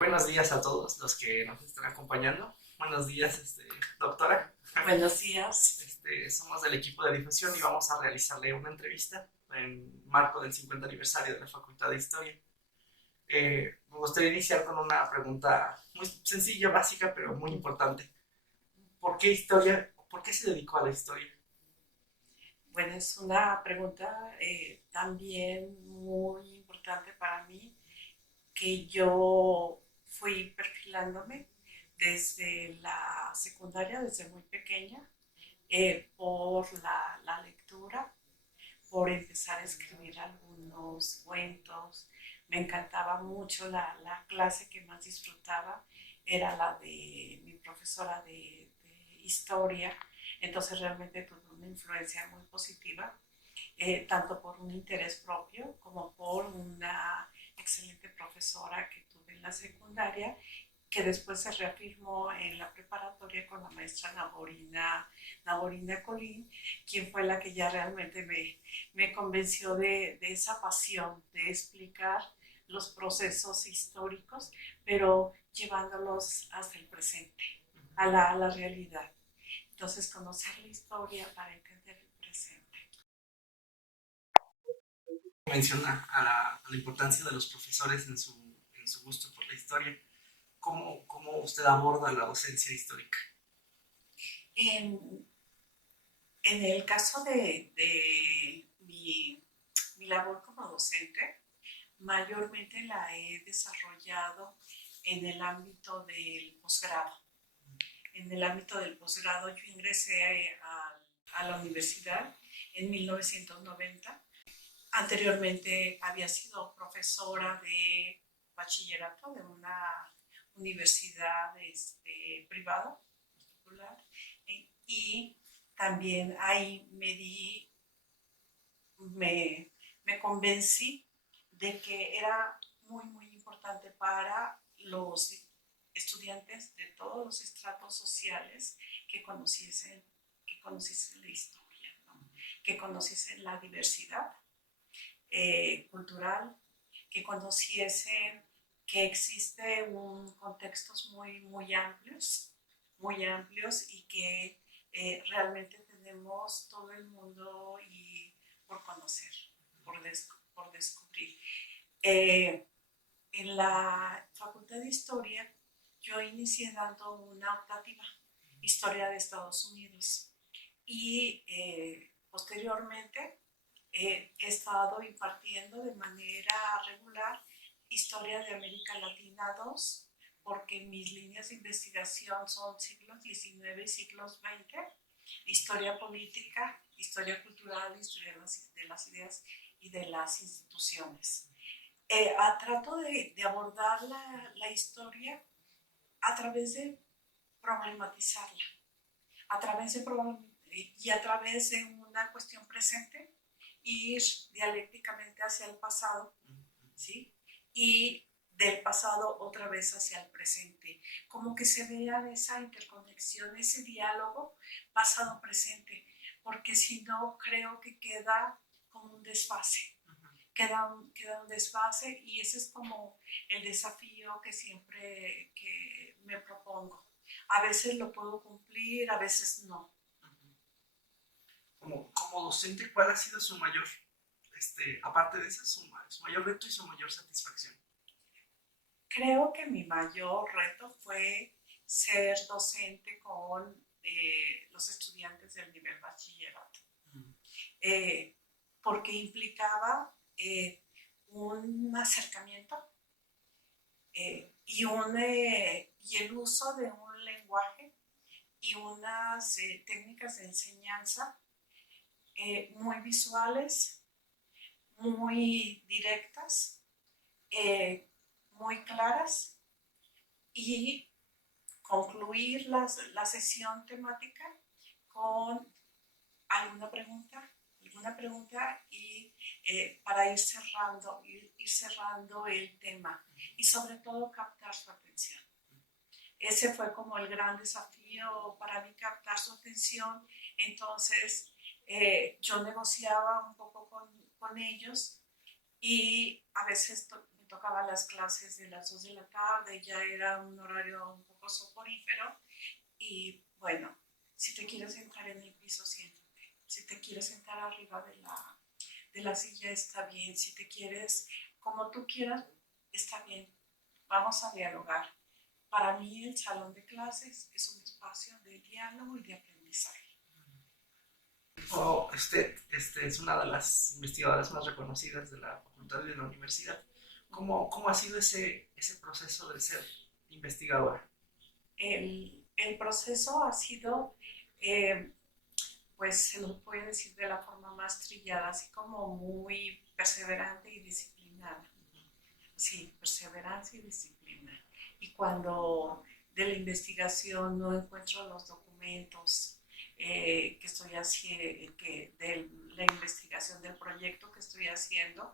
Buenos días a todos los que nos están acompañando. Buenos días, doctora. Buenos días. Somos del equipo de difusión y vamos a realizarle una entrevista en marco del 50 aniversario de la Facultad de Historia. Me gustaría iniciar con una pregunta muy sencilla, básica, pero muy importante. ¿Por qué historia? ¿Por qué se dedicó a la historia? Bueno, es una pregunta también muy importante para mí, que yo fui perfilándome desde la secundaria, desde muy pequeña, por la lectura, por empezar a escribir algunos cuentos. Me encantaba mucho la clase que más disfrutaba, era la de mi profesora de historia, entonces realmente tuve una influencia muy positiva, tanto por un interés propio como por una excelente profesora que tuve en la secundaria, que después se reafirmó en la preparatoria con la maestra Naborina Colín, quien fue la que ya realmente me convenció de esa pasión de explicar los procesos históricos, pero llevándolos hasta el presente, a la realidad. Entonces, conocer la historia para entender el presente. Menciona a la importancia de los profesores en su gusto por la historia. ¿Cómo usted aborda la docencia histórica? En, en el caso de mi labor como docente, mayormente la he desarrollado en el ámbito del posgrado. En el ámbito del posgrado yo ingresé a la universidad en 1990. Anteriormente había sido profesora de bachillerato de una universidad privada, particular, y también ahí me, me convencí de que era muy importante para los estudiantes de todos los estratos sociales que conociesen la historia, ¿no? Que conociesen la diversidad cultural, que conociesen que existe un contextos muy amplios y que realmente tenemos todo el mundo y por conocer, por descubrir. Eh, en la Facultad de Historia yo inicié dando una optativa, Historia de Estados Unidos, y posteriormente he estado impartiendo de manera regular Historia de América Latina 2, porque mis líneas de investigación son siglos XIX y siglos XX, historia política, historia cultural, historia de las ideas y de las instituciones. Trato de abordar la historia a través de problematizarla, a través de y a través de una cuestión presente, ir dialécticamente hacia el pasado, ¿sí? Y del pasado otra vez hacia el presente, como que se vea esa interconexión, ese diálogo pasado-presente, porque si no creo que queda como un desfase, queda un desfase, y ese es como el desafío que siempre que me propongo. A veces lo puedo cumplir, a veces no. Como docente, ¿cuál ha sido su mayor, aparte de eso, su mayor reto y su mayor satisfacción? Creo que mi mayor reto fue ser docente con los estudiantes del nivel bachillerato, eh, porque implicaba un acercamiento y el uso de un lenguaje y unas técnicas de enseñanza muy visuales, muy directas, eh, muy claras, y concluir la sesión temática con alguna pregunta y para ir cerrando el tema y sobre todo captar su atención. Ese fue como el gran desafío para mí, captar su atención. Entonces yo negociaba un poco con ellos, y a veces tocaba las clases de las 2 de la tarde, ya era un horario un poco soporífero y bueno, si te quieres sentar en el piso, siéntate. Si te quieres sentar arriba de la silla, está bien. Si te quieres, como tú quieras, está bien. Vamos a dialogar. Para mí el salón de clases es un espacio de diálogo y de aprendizaje. Usted es una de las investigadoras más reconocidas de la facultad y de la universidad. ¿Cómo ha sido ese proceso de ser investigadora? El proceso ha sido, eh, pues se lo puede decir de la forma más trillada, así como muy perseverante y disciplinada. Sí, perseverancia y disciplina. Y cuando de la investigación no encuentro los documentos que estoy haciendo, de la investigación del proyecto que estoy haciendo,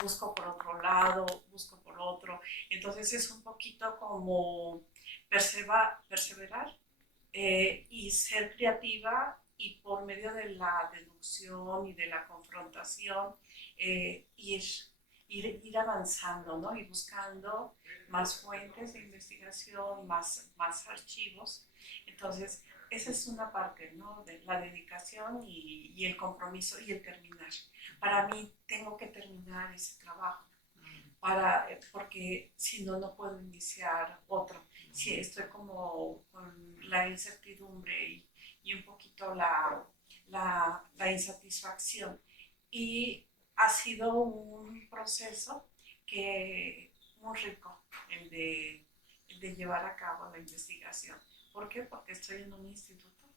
busco por otro lado, busco por otro. Entonces es un poquito como perseverar y ser creativa y por medio de la deducción y de la confrontación ir avanzando, ¿no? Y buscando más fuentes de investigación, más archivos. Entonces, esa es una parte, ¿no? De la dedicación y el compromiso y el terminar. Para mí, tengo que terminar ese trabajo. Porque si no, no puedo iniciar otro. Si estoy como con la incertidumbre y un poquito la insatisfacción. Y ha sido un proceso que muy rico el de llevar a cabo la investigación. ¿Por qué? Porque estoy en un instituto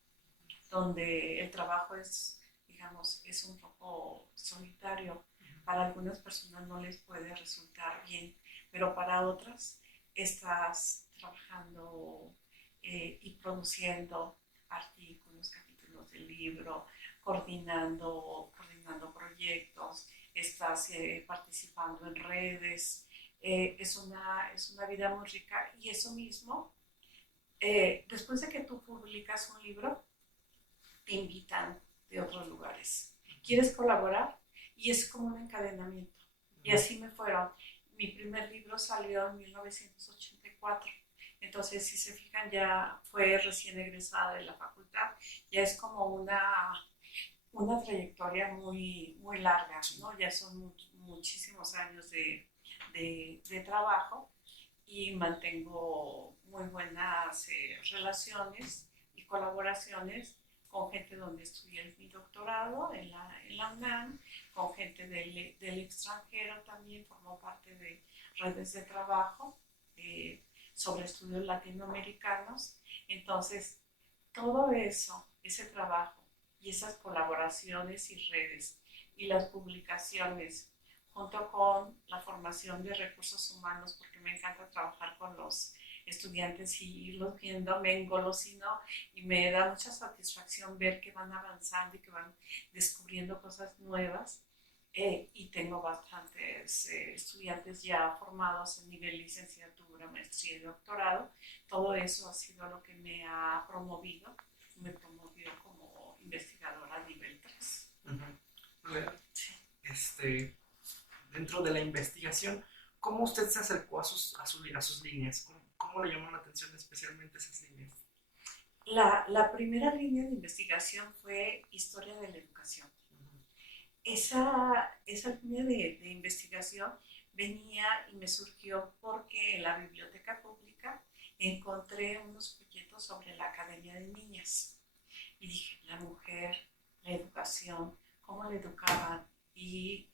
donde el trabajo es, digamos, es un poco solitario. Para algunas personas no les puede resultar bien, pero para otras estás trabajando y produciendo artículos, capítulos de libro, coordinando proyectos, estás participando en redes. Es una vida muy rica y eso mismo, después de que tú publicas un libro, te invitan de otros lugares. ¿Quieres colaborar? Y es como un encadenamiento. Y así me fueron. Mi primer libro salió en 1984. Entonces, si se fijan, ya fue recién egresada de la facultad. Ya es como una trayectoria muy larga, ¿no? Ya son muchísimos años de trabajo y mantengo muy buenas relaciones y colaboraciones con gente donde estudié mi doctorado en la UNAM, con gente del extranjero también, formó parte de redes de trabajo sobre estudios latinoamericanos. Entonces, todo eso, ese trabajo y esas colaboraciones y redes y las publicaciones junto con la formación de recursos humanos, porque me encanta trabajar con los estudiantes y irlos viendo, me engolosino y me da mucha satisfacción ver que van avanzando y que van descubriendo cosas nuevas. Y tengo bastantes estudiantes ya formados en nivel licenciatura, maestría y doctorado. Todo eso ha sido lo que me ha promovido, me promovió como investigadora a nivel 3. Uh-huh. Sí. Dentro de la investigación, ¿cómo usted se acercó a sus líneas? ¿Cómo le llamó la atención especialmente esas líneas? La primera línea de investigación fue historia de la educación. Esa línea de investigación venía y me surgió porque en la biblioteca pública encontré unos folletos sobre la Academia de Niñas. Y dije, la mujer, la educación, cómo la educaban y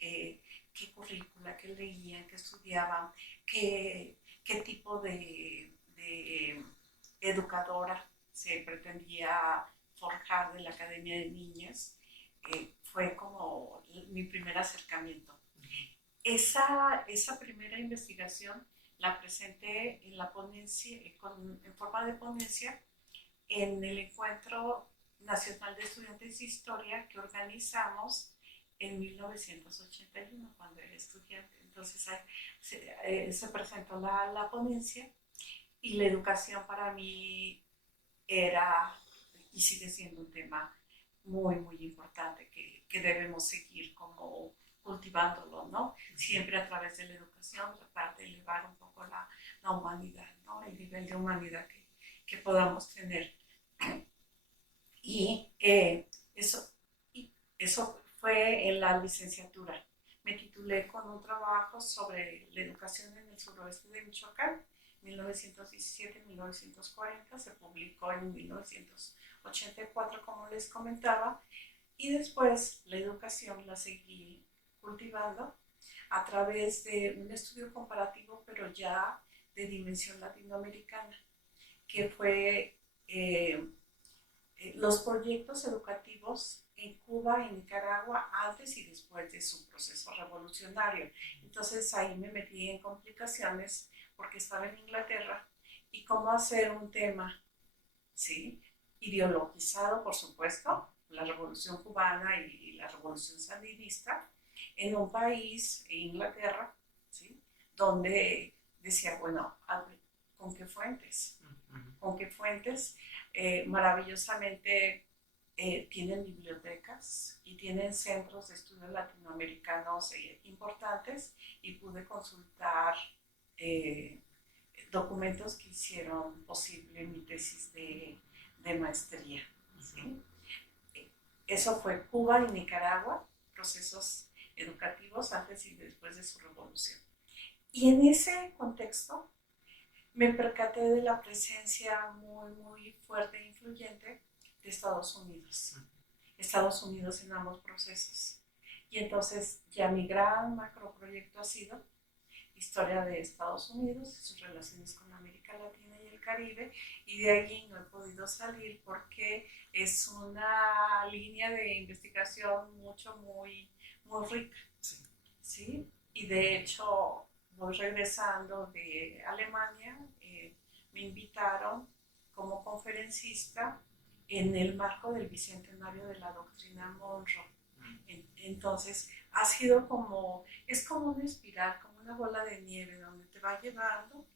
qué currícula, qué leían, qué estudiaban, qué tipo de educadora se pretendía forjar de la Academia de Niñas. Fue como mi primer acercamiento. Esa primera investigación la presenté en la ponencia, en forma de ponencia, en el Encuentro Nacional de Estudiantes de Historia que organizamos en 1981, cuando era estudiante. Entonces se presentó la ponencia y la educación para mí era y sigue siendo un tema muy importante que debemos seguir como cultivando cultivándolo, ¿no? Siempre a través de la educación, tratar de elevar un poco la humanidad, ¿no? El nivel de humanidad que podamos tener. Y eso fue en la licenciatura. Me titulé con un trabajo sobre la educación en el suroeste de Michoacán, 1917-1940, se publicó en 1984, como les comentaba, y después la educación la seguí cultivando a través de un estudio comparativo, pero ya de dimensión latinoamericana, que fue los proyectos educativos en Cuba y Nicaragua antes y después de su proceso revolucionario. Entonces ahí me metí en complicaciones porque estaba en Inglaterra y cómo hacer un tema, ¿sí? Ideologizado, por supuesto, la revolución cubana y la revolución sandinista, en un país, Inglaterra, ¿sí? Donde decía, bueno, ¿con qué fuentes? ¿Con qué fuentes? Maravillosamente tienen bibliotecas y tienen centros de estudios latinoamericanos importantes y pude consultar documentos que hicieron posible mi tesis de maestría. ¿Sí? Eso fue Cuba y Nicaragua, procesos educativos antes y después de su revolución. Y en ese contexto me percaté de la presencia muy, muy fuerte e influyente de Estados Unidos. Estados Unidos en ambos procesos. Y entonces ya mi gran macroproyecto ha sido historia de Estados Unidos y sus relaciones con América Latina y el Caribe, y de allí no he podido salir porque es una línea de investigación muy rica. Sí. ¿Sí? Y de hecho voy regresando de Alemania, me invitaron como conferencista en el marco del bicentenario de la doctrina Monroe. Entonces ha sido es como una espiral, como una bola de nieve donde te va llevando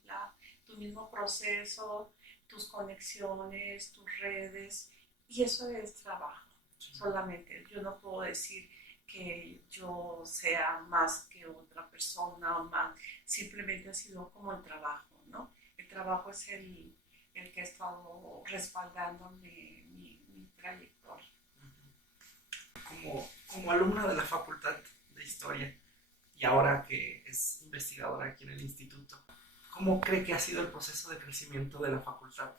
tu mismo proceso, tus conexiones, tus redes, y eso es trabajo. Solamente yo no puedo decir que yo sea más que otra persona o más, simplemente ha sido como el trabajo, ¿no? El trabajo es el que ha estado respaldando mi trayectoria. Como alumna de la Facultad de Historia y ahora que es investigadora aquí en el instituto, ¿cómo cree que ha sido el proceso de crecimiento de la facultad,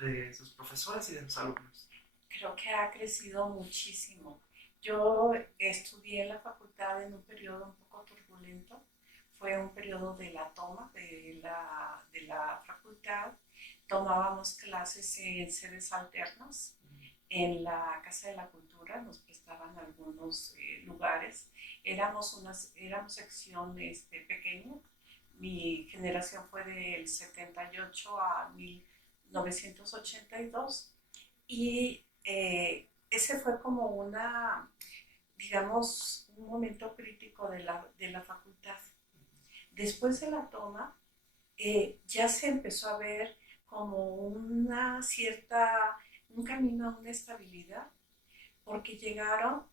de sus profesores y de sus alumnos? Creo que ha crecido muchísimo. Yo estudié en la facultad en un periodo un poco turbulento. Fue un periodo de la toma de la facultad. Tomábamos clases en sedes alternas. En la Casa de la Cultura nos prestaban algunos lugares. Éramos sección pequeña. Mi generación fue del 78 a 1982 y ese fue como digamos, un momento crítico de la facultad. Después de la toma, ya se empezó a ver como un camino a una estabilidad, porque llegaron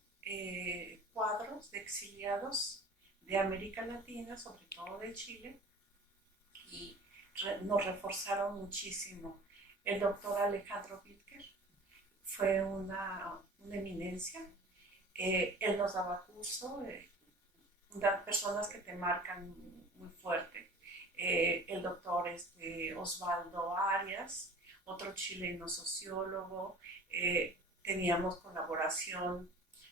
cuadros de exiliados de América Latina, sobre todo de Chile, y nos reforzaron muchísimo. El doctor Alejandro Bitker fue una eminencia. Él nos daba curso, personas que te marcan muy fuerte. El doctor Osvaldo Arias, otro chileno sociólogo. Teníamos colaboración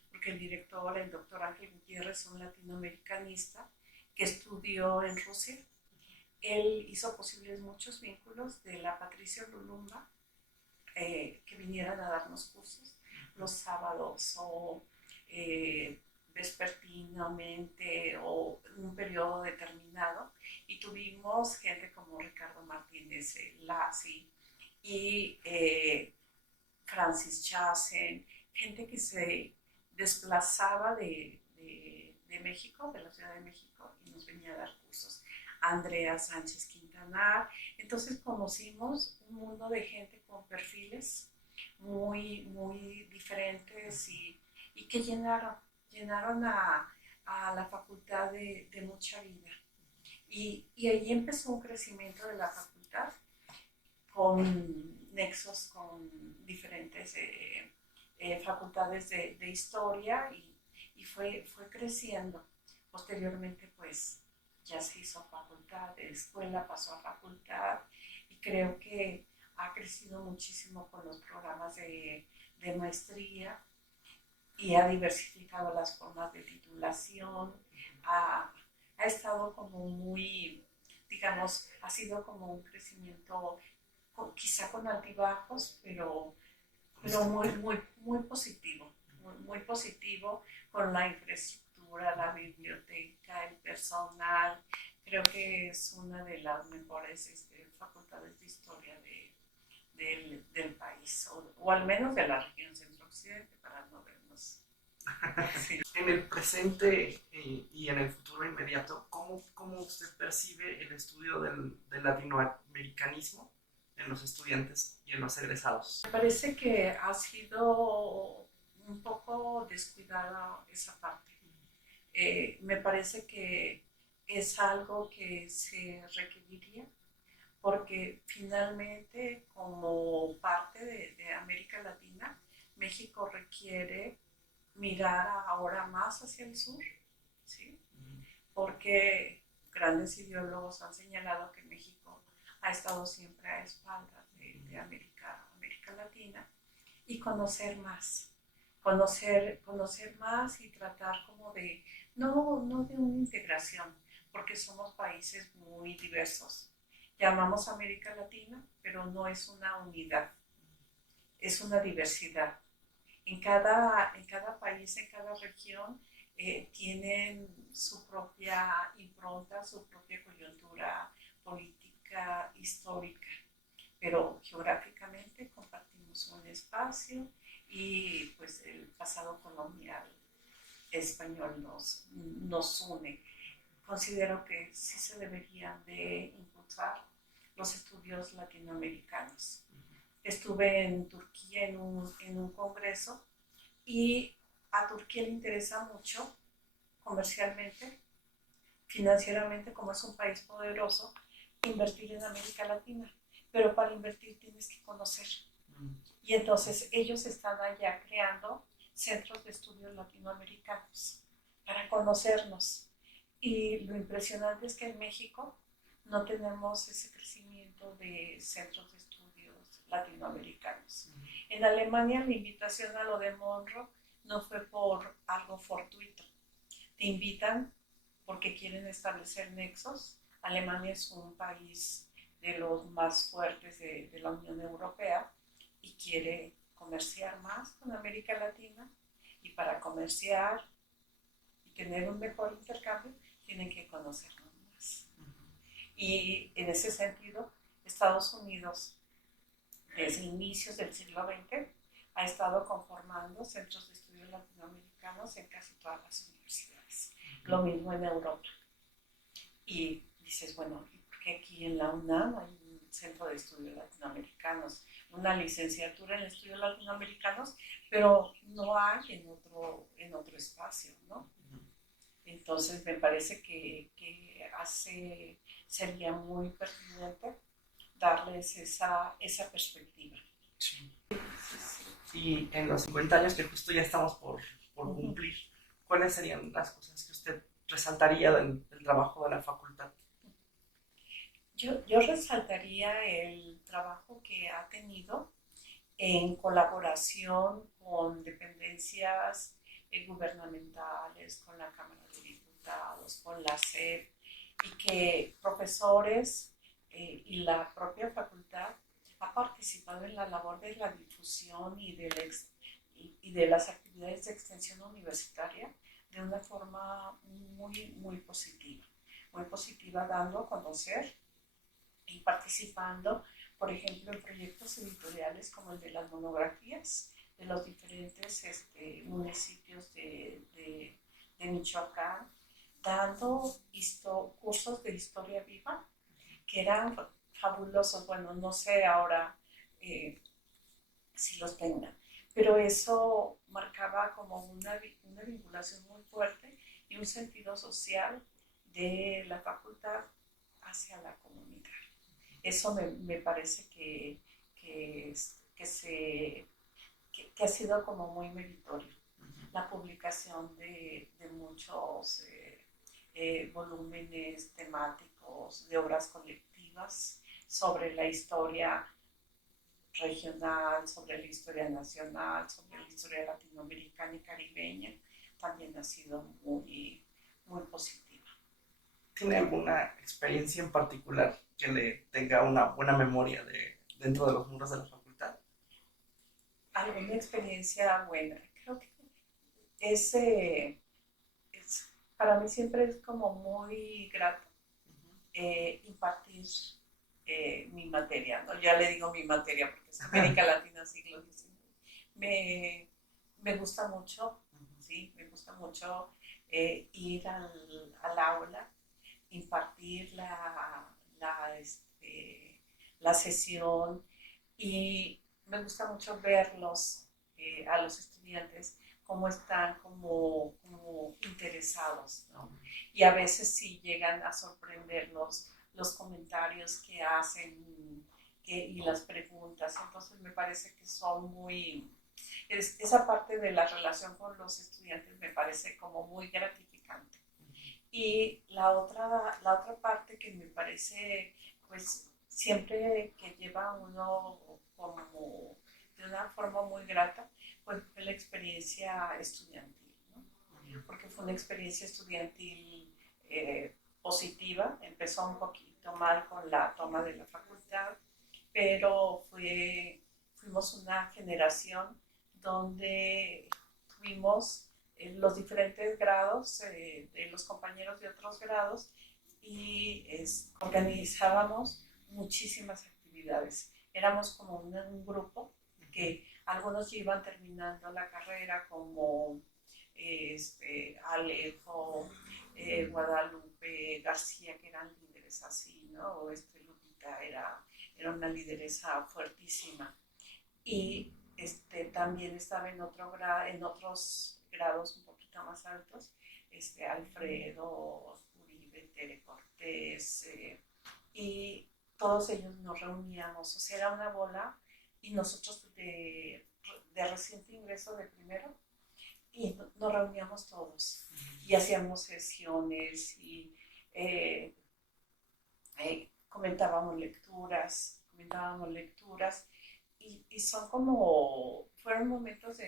porque el director, el doctor Ángel Gutiérrez, un latinoamericanista que estudió en Rusia. Él hizo posibles muchos vínculos de la Patricia Lulumba, que vinieran a darnos cursos los sábados o vespertinamente o en un periodo determinado, y tuvimos gente como Ricardo Martínez Lassi y Francis Chasen, gente que se desplazaba de México, de la Ciudad de México, y nos venía a dar cursos. Andrea Sánchez Quintanar. Entonces conocimos un mundo de gente con perfiles muy, muy diferentes y que llenaron a la facultad de mucha vida. Y allí empezó un crecimiento de la facultad con nexos con diferentes facultades de historia y fue creciendo. Posteriormente, pues ya se hizo facultad, de escuela pasó a facultad y creo que ha crecido muchísimo con los programas de maestría y ha diversificado las formas de titulación, ha estado como muy, digamos, ha sido como un crecimiento quizá con altibajos, pero muy positivo, muy positivo con la infraestructura, la biblioteca, el personal. Creo que es una de las mejores facultades de historia del país, o al menos de la región centro-occidente, para no vernos. Sí. En el presente y en el futuro inmediato, ¿cómo usted percibe el estudio del latinoamericanismo en los estudiantes y en los egresados? Me parece que ha sido un poco descuidada esa parte. Me parece que es algo que se requeriría porque finalmente como parte de América Latina, México requiere mirar ahora más hacia el sur, ¿sí? Porque grandes ideólogos han señalado que México ha estado siempre a espaldas de América Latina y conocer más y tratar como de, no de una integración, porque somos países muy diversos. Llamamos América Latina, pero no es una unidad, es una diversidad. En cada país, en cada región, tienen su propia impronta, su propia coyuntura política, histórica, pero geográficamente compartimos un espacio y pues el pasado colonial español nos une. Considero que sí se deberían de impulsar los estudios latinoamericanos. Estuve en Turquía en un congreso y a Turquía le interesa mucho comercialmente, financieramente, como es un país poderoso, invertir en América Latina. Pero para invertir tienes que conocer. Y entonces ellos están allá creando centros de estudios latinoamericanos para conocernos. Y lo impresionante es que en México no tenemos ese crecimiento de centros de estudios latinoamericanos. En Alemania la invitación a lo de Monroe no fue por algo fortuito. Te invitan porque quieren establecer nexos. Alemania es un país de los más fuertes de la Unión Europea y quiere comerciar más con América Latina, y para comerciar y tener un mejor intercambio tienen que conocernos más. Y en ese sentido, Estados Unidos, desde inicios del siglo XX, ha estado conformando centros de estudios latinoamericanos en casi todas las universidades. Lo mismo en Europa. Y dices, bueno, ¿y por qué aquí en la UNAM hay un centro de estudios latinoamericanos, una licenciatura en estudios latinoamericanos, pero no hay en otro espacio, ¿no? Entonces me parece que sería muy pertinente darles esa perspectiva. Sí. Y en los 50 años que justo ya estamos por cumplir, ¿cuáles serían las cosas que usted resaltaría del trabajo de la facultad? Yo resaltaría el trabajo que ha tenido en colaboración con dependencias gubernamentales, con la Cámara de Diputados, con la SEP, y que profesores y la propia facultad ha participado en la labor de la difusión y de las actividades de extensión universitaria de una forma muy positiva, dando a conocer y participando, por ejemplo, en proyectos editoriales como el de las monografías de los diferentes municipios de Michoacán, dando cursos de historia viva que eran fabulosos. Bueno, no sé ahora si los tengan, pero eso marcaba como una vinculación muy fuerte y un sentido social de la facultad hacia la comunidad. Eso me parece que ha sido como muy meritorio. La publicación de muchos volúmenes temáticos, de obras colectivas sobre la historia regional, sobre la historia nacional, sobre la historia latinoamericana y caribeña, también ha sido muy, muy positiva. ¿Tiene alguna experiencia en particular que le tenga una buena memoria dentro de los muros de la facultad? ¿Alguna experiencia buena? Creo que es, para mí siempre es como muy grato impartir mi materia, ¿no? Ya le digo mi materia porque es América Latina siglo XIX. Me gusta mucho, ¿sí? Me gusta mucho ir al aula, impartir la sesión, y me gusta mucho verlos, a los estudiantes, cómo están como interesados, ¿no? Y a veces sí llegan a sorprenderlos los comentarios que hacen y las preguntas. Entonces me parece que son muy... esa parte de la relación con los estudiantes me parece como muy gratificante. Y la otra parte que me parece, pues, siempre que lleva uno como de una forma muy grata, pues fue la experiencia estudiantil, ¿no? Porque fue una experiencia estudiantil positiva. Empezó un poquito mal con la toma de la facultad, pero fuimos una generación donde tuvimos los diferentes grados de los compañeros de otros grados, y organizábamos muchísimas actividades. Éramos como un grupo que algunos iban terminando la carrera, como Alejo, Guadalupe, García, que eran líderes así, ¿no? O Lupita era una lideresa fuertísima. Y también estaba en otros grados un poquito más altos, Alfredo, Uribe, Tere Cortés, y todos ellos nos reuníamos. O sea, era una bola, y nosotros de reciente ingreso de primero, y nos reuníamos todos y hacíamos sesiones y comentábamos lecturas, y fueron momentos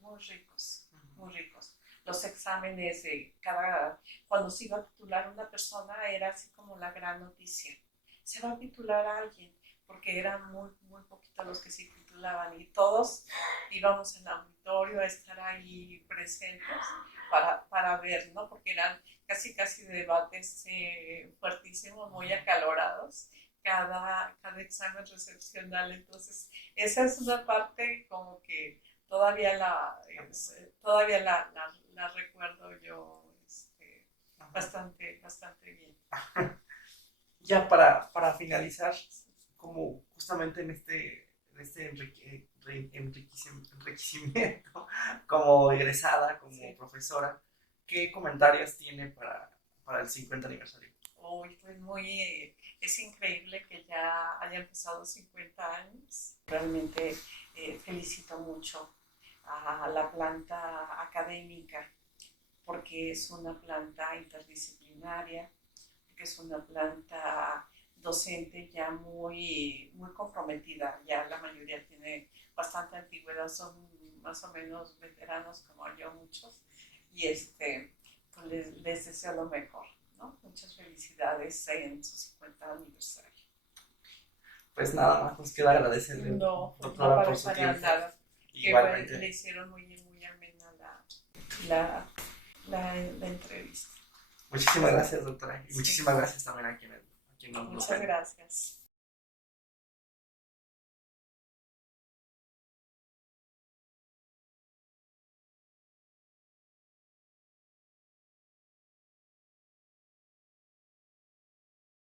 muy ricos, muy ricos. Los exámenes cuando se iba a titular una persona, era así como la gran noticia. Se va a titular a alguien, porque eran muy, muy poquitos los que se titulaban, y todos íbamos en el auditorio a estar ahí presentes para ver, ¿no? Porque eran casi debates fuertísimos, muy acalorados, cada examen recepcional. Entonces, esa es una parte como que todavía la recuerdo yo bastante, bastante bien. Ya para finalizar, como justamente en este enriquecimiento, como egresada, como profesora, ¿qué comentarios tiene para el 50 aniversario? Hoy pues es increíble que ya hayan pasado 50 años. Realmente felicito mucho a la planta académica, porque es una planta interdisciplinaria, porque es una planta docente ya muy, muy comprometida. Ya la mayoría tiene bastante antigüedad, son más o menos veteranos como yo, muchos, y pues les deseo lo mejor, ¿no? Muchas felicidades en su 50 aniversario. Pues nada más nos queda agradecerle, No, pues doctora, no por su para tiempo. nada. Igualmente. Le hicieron muy, muy amena la entrevista. Muchísimas gracias, doctora. Y Sí. muchísimas gracias también a quien nos Muchas gracias.